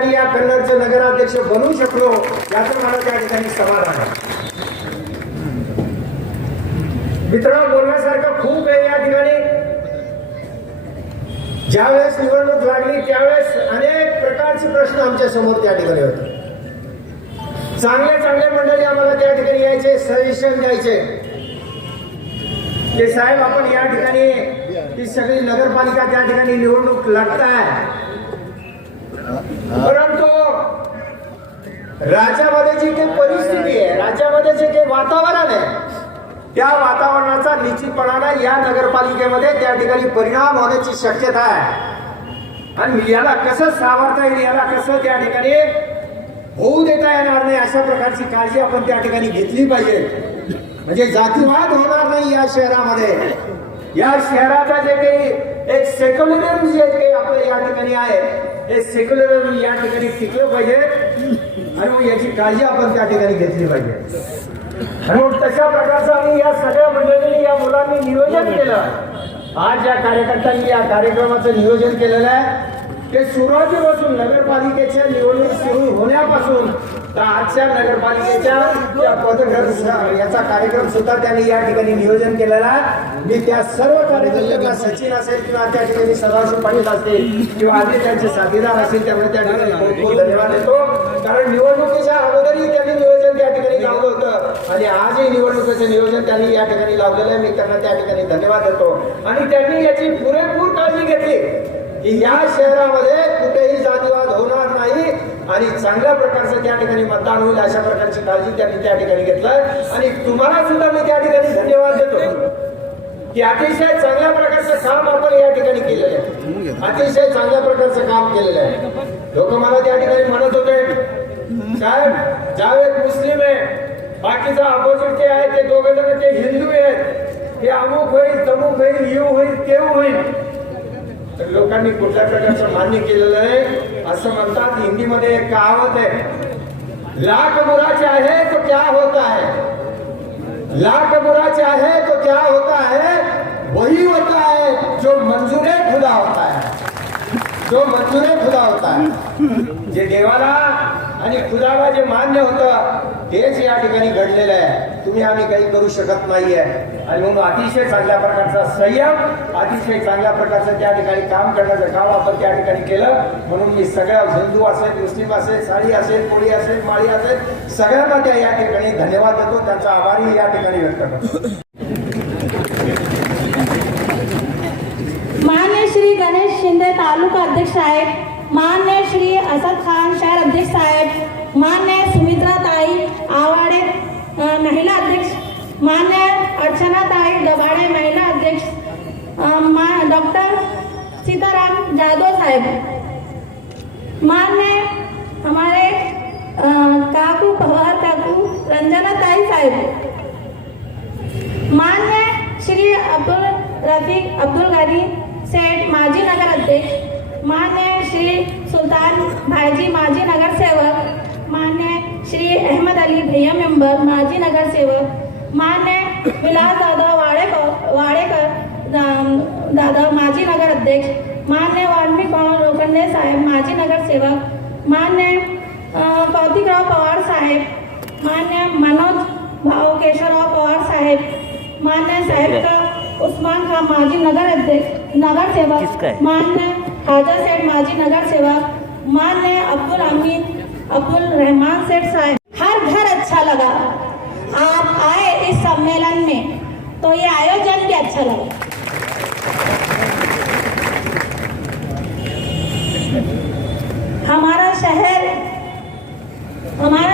ठिकाणी या कन्नडचे नगराध्यक्ष बनू शकलो याचं मला त्या ठिकाणी समाधान आहे. मित्रांनो, बोलण्यासारखं खूप आहे या ठिकाणी. ज्यावेळेस निवडणूक लागली त्यावेळेस अनेक प्रकारचे प्रश्न आमच्या समोर त्या ठिकाणी होते. चांगले मंडळी आम्हाला त्या ठिकाणी यायचे, सजेशन द्यायचे की साहेब आपण या ठिकाणी ही सगळी नगरपालिका त्या ठिकाणी निवडणूक लढताय, परंतु राज्यामध्ये जी काही परिस्थिती आहे, राज्यामध्ये जे काही वातावरण आहे, त्या वातावरणाचा निश्चितपणाने या नगरपालिकेमध्ये त्या ठिकाणी परिणाम होण्याची शक्यता आहे. आणि याला कसं सावरता येईल, याला कसं त्या ठिकाणी होऊ देता येणार नाही अशा प्रकारची काळजी आपण त्या ठिकाणी घेतली पाहिजे. म्हणजे जातीवाद होणार नाही या शहरामध्ये. या शहराचा जे काही एक सेक्युलरिझम जे काही आपलं या ठिकाणी आहे, हे सेक्युलरिझम या ठिकाणी टिकलं पाहिजे आणि मग याची काळजी आपण त्या ठिकाणी घेतली पाहिजे. आणि मग तशा प्रकारचं आम्ही या सगळ्या मंडळींनी, या मुलांनी नियोजन केलं. आज या कार्यकर्त्यांनी या कार्यक्रमाचं नियोजन केलेलं आहे ते सुरुवातीपासून नगरपालिकेच्या निवडणूक सुरू होण्यापासून तर आजच्या नगरपालिकेच्या याचा कार्यक्रम सुद्धा त्यांनी या ठिकाणी नियोजन केलेला आहे. मी त्या सर्व कार्यकर्त्यांना, सचिन असेल किंवा त्या ठिकाणी सदाशिव पाटील असतील किंवा आधी त्यांचे साथीदार असतील, त्यामुळे त्या ठिकाणी खूप धन्यवाद देतो. कारण निवडणुकीच्या अगोदरही त्यांनी नियोजन त्या ठिकाणी लावलं होतं आणि आजही निवडणुकीचं नियोजन त्यांनी या ठिकाणी लावलेलं आहे. मी त्यांना त्या ठिकाणी धन्यवाद देतो. आणि त्यांनी याची पुरेपूर काळजी घेतली की या शहरामध्ये कुठेही जातीवाद होणार नाही आणि चांगल्या प्रकारचं त्या ठिकाणी मतदान होईल अशा प्रकारची काळजी त्यांनी त्या ठिकाणी घेतलंय. आणि तुम्हाला सुद्धा मी त्या ठिकाणी धन्यवाद देतो की अतिशय चांगल्या प्रकारचं काम आपण या ठिकाणी केलेलं आहे. अतिशय चांगल्या प्रकारचं काम केलेलं आहे. लोक मला त्या ठिकाणी म्हणत होते साहेब जावेद मुस्लिम आहे, बाकीचा अपोजिट जे आहे ते दोघे जण ते हिंदू आहेत, ते अमुक होईल, तमुक होईल, येऊ होईल, तेव होईल. तर लोकांनी कुठल्या प्रकारचं मान्य केलेलं आहे. असं म्हणतात हिंदीमध्ये एक कहावत आहे, लाख बुरा चाहे तो क्या होता है, लाख बुरा चाहे तो क्या होता है, वही होता है जो मंजूर खुदा होता है, जो मंजूर खुदा होता है. जे देवाला आणि खुदाला जे मान्य होतं तेच या ठिकाणी घडलेलं आहे. तुम्ही आम्ही काही करू शकत नाहीये. आणि म्हणून अतिशय चांगल्या प्रकारचा संयम, अतिशय चांगल्या प्रकारचं त्या ठिकाणी काम करण्याचं काम आपण त्या ठिकाणी केलं. म्हणून मी सगळ्या हिंदू असेल, मुस्लिम असेल, साडी असेल, कोळी असेल, माळी असेल, सगळ्यांना त्या या ठिकाणी धन्यवाद देतो. त्यांचा आभारही या ठिकाणी व्यक्त करतो. मान्य श्री गणेश शिंदे तालुका अध्यक्ष साहेब, मान्य श्री असद खान शहर अध्यक्ष साहेब, मान्य सुमित्रा ताई आवाडे महिला अध्यक्ष, मान्य अर्चना ताई दबाड़े महिला अध्यक्ष, डॉक्टर सीताराम जादव साहेब, मान्य हमारे काकू पवार काकू रंजना ताई साहेब, मान्य श्री अब्दुल रफीक अब्दुल गनी सेठ माजी नगर अध्यक्ष, मान्य श्री सुल्तान भाईजी माजी नगर सेवक, मान्य श्री अहमद अली भैया मेंबर माजी नगर सेवक, मान्य विलास दादा वाड़ेकर दादा माजी नगर अध्यक्ष, मान्य वाल्मीकि लोखंडे साहेब माजी नगर सेवक, मान्य कौतिकराव पवार साहेब, मान्य मनोज भाऊ केशवराव पवार साहेब, मान्य साहेब का उस्मान खान माजी नगर अध्यक्ष नगर सेवक, मान्य हाजर सेठ माजी नगर सेवक, मान्य अब्दुल अमीन अब्दुल रहमान सेठ साहब. हर घर अच्छा लगा. आप आए इस सम्मेलन में तो ये आयोजन भी अच्छा लगा. हमारा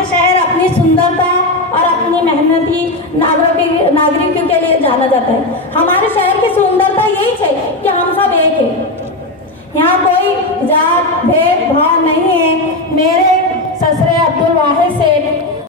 शहर अपनी सुंदरता और अपनी मेहनती नागरिकों के लिए जाना जाता है. हमारे शहर की सुंदरता ये